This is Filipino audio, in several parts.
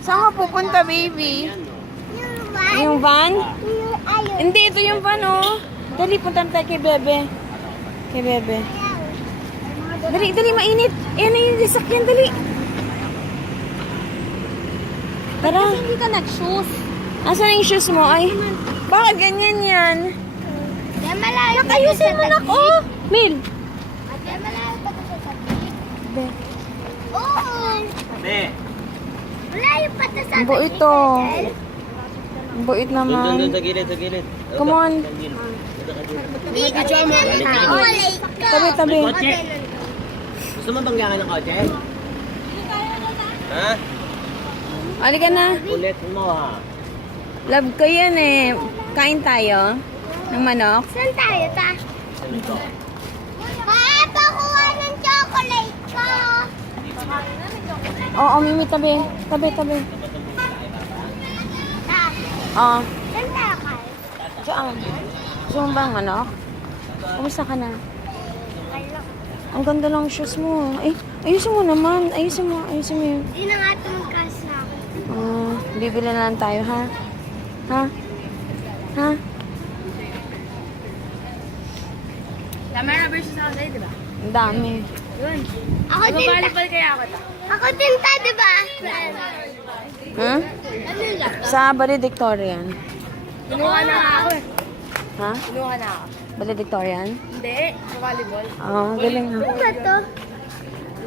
Saan ka pupunta, baby? Yung van? Hindi, ito yung van, oh. Dali, punta tayo kay Bebe. Kay Bebe. Dali, dali, mainit. Ayan na yung sasakyan, dali. Tara. Kasi hindi ka nag-shoes. Asan yung shoes mo? Ay, bakit ganyan yan? Nakayusin mo na ko. Mil. Malayo pa ito sa tabi. Be. Oo. Be. Malayo pa ito sa Ang buit to. Ang buit Doon naman. sa gilid, sa gilid. Come on. Hindi ka naman Tabi, tabi. Kotse. Gusto mo banggakan ng kotse? Ha? Halika na. Ulit mo ha. Love ko yan eh. Kain tayo ng manok. Saan tayo, ta? Pakuha ng chocolate ko. Oo, Mimi, tabi. Tabi, tabi. Ta, Oo. saan tayo kayo? Saan? Gusto mo bang manok? Kumusta ka na? Kaya, Ang ganda ng shoes mo. Ay, ayusin mo naman. Ayusin mo. Ayusin mo yun. di na nga tumagkas na ako. Bibili na lang tayo, ha? Ha? Ha? Tama na versus ako sa'yo, di ba? Ang dami. Yun. Ako din. Volleyball kaya ako ta. Ako din ta, di ba? Ha? Ano yung laptop? Sa Valedictorian. Kinuha na nga ako eh. Ha? Kinuha na ako. Valedictorian? Hindi, sa volleyball. Galing ha. Ano ba to?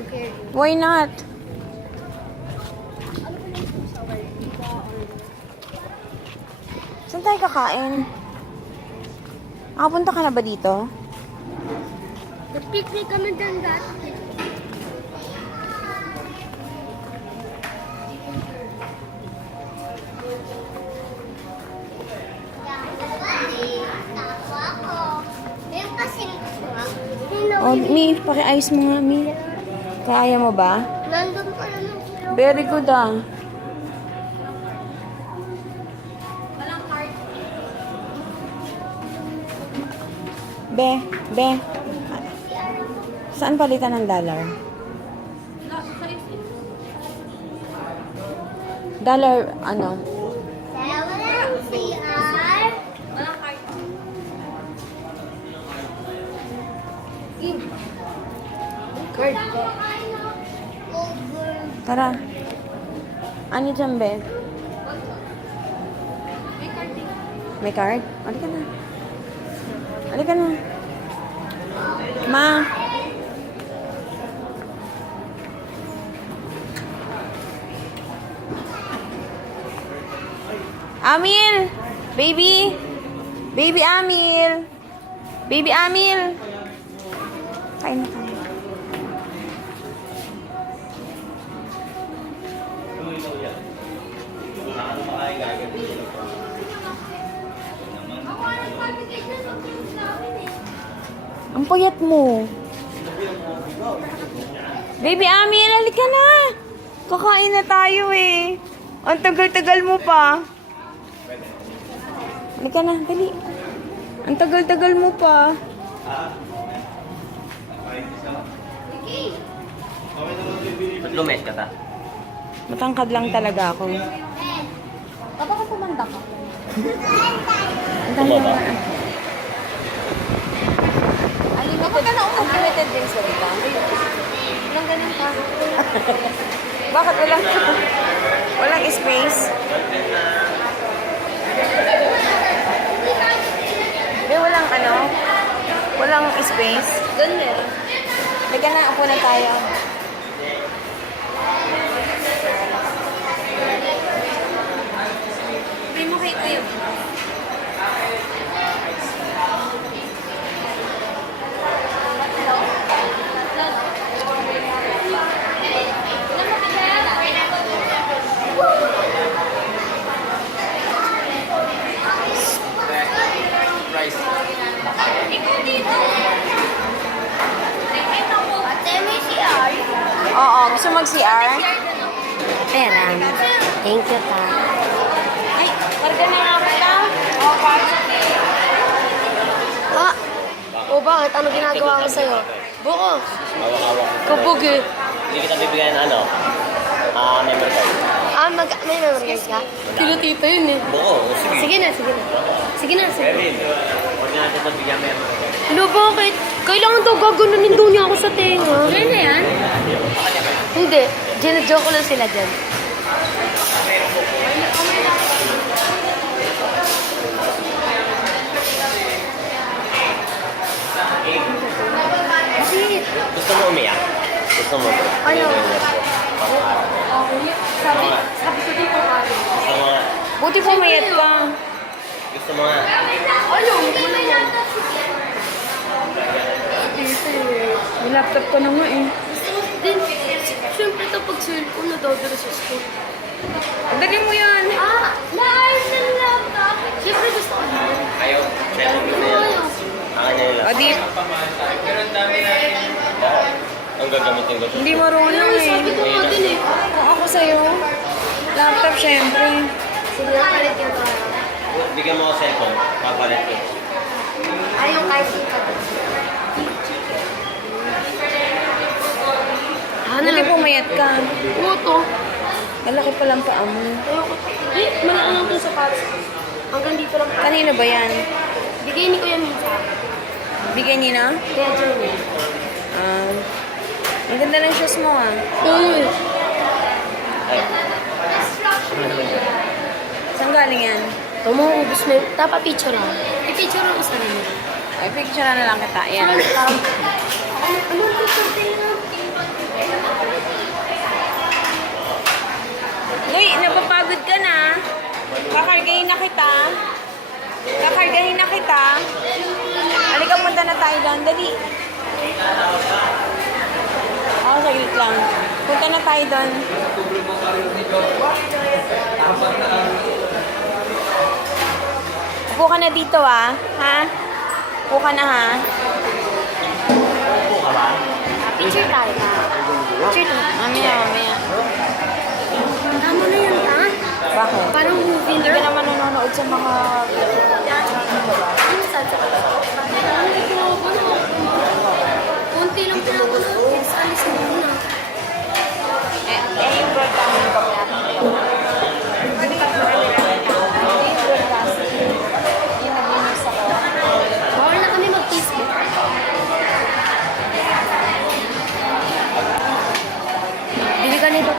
Okay. Why not? Saan tayo kakain? Nakapunta ka na ba dito? Nag-picnic kami dyan dati. Oh, Mi, paki-ayos mo nga, Mi. Kaya mo ba? Nandun pa naman sila. Very good ah. Be. Saan palitan ng dollar? Dollar, ano? Kaya walang CR. Card. Tara. Ano dyan, Be? May card? Halika na. Halika na. Ma. Amil! Baby! Baby Amil! Baby Amil! Kain na tayo. Ang payat mo. Baby Amil, halika na. Kakain na tayo eh. Ang tagal-tagal mo pa. Halika na, dali. Ang tagal-tagal mo pa. Ba't lumes ka ta? Matangkad lang talaga ako. Papa ka tumanda ka. Ang dami Tumaba? naman. Unlimited drinks ba dito? Nang ganun pa. Bakit walang space? May walang space. Doon meron. Halika na, upo na tayo. Hindi mo kayo ito yung Rice. ikaw dito. Ate, may CR. Oo, gusto mag-CR? Ayan na. Thank you, ta. Ay, karga na nga kita. Oo, parang. Ha? O bakit? Ano ginagawa ko sa'yo? Buko. Hawak-hawak. Kabog eh. Hindi kita bibigyan ng ano? Member card. May memories ka? Kilo tito yun eh. Oo, sige. Sige na, sige na. Sige na, sige na. Kevin, huwag natin pagbigyan mo yan. Ano, bakit? Kailangan daw gaganunin daw niya ako sa tenga. Yan na yan? Hindi. Gina-joke ko lang sila dyan. Bakit? Gusto mo umiyak? Gusto mo? Ayaw. Gusto Sabi ko dito ka. mo nga? Buti pumayat ka. Gusto mo nga? Ayaw, hindi mo yata. May laptop ko na nga eh. Din, siyempre kapag cellphone na daw sa school. Dali mo yan. Naayos na ng laptop. Siyempre gusto ko yun. Ayaw. Sa'yo mo na yan. Akin na yung O laptop. di, Ang gagamitin ko. hindi marunong eh. Sabi ko nga din eh. Ako sa'yo. Laptop syempre. Sige na, palit ka ba? Bigyan mo ako cellphone. Papalit ko. Ayaw kahit ka. Buti pumayat ka. Oo to. Malaki pa lang paa mo. Ayoko. Malaki lang to sa pads. Hanggang dito lang. Kanino ba yan? Bigay ni Kuya minsan. Bigay ni na? Kaya Johnny. Ang ganda ng shoes mo ah. Oo. Ay. Ano naman yun? Saan galing yan? Tumuubos na yun. Dapat picture ako. I-picture ako sa rin. Ay, picture na lang kita. Yan. Ano picture tayo? Uy, napapagod ka na. Kakargahin na kita. Kakargahin na kita. Halika, punta na tayo doon. Dali. Oo, saglit lang. Punta na tayo doon. Upo ka na dito ah. Ha? Upo ka na ha. Picture tayo. Picture tayo. Mamaya, mamaya. Tama na yun, ha? Bakit? Parang movie Hindi na. ka naman nanonood sa mga... Yung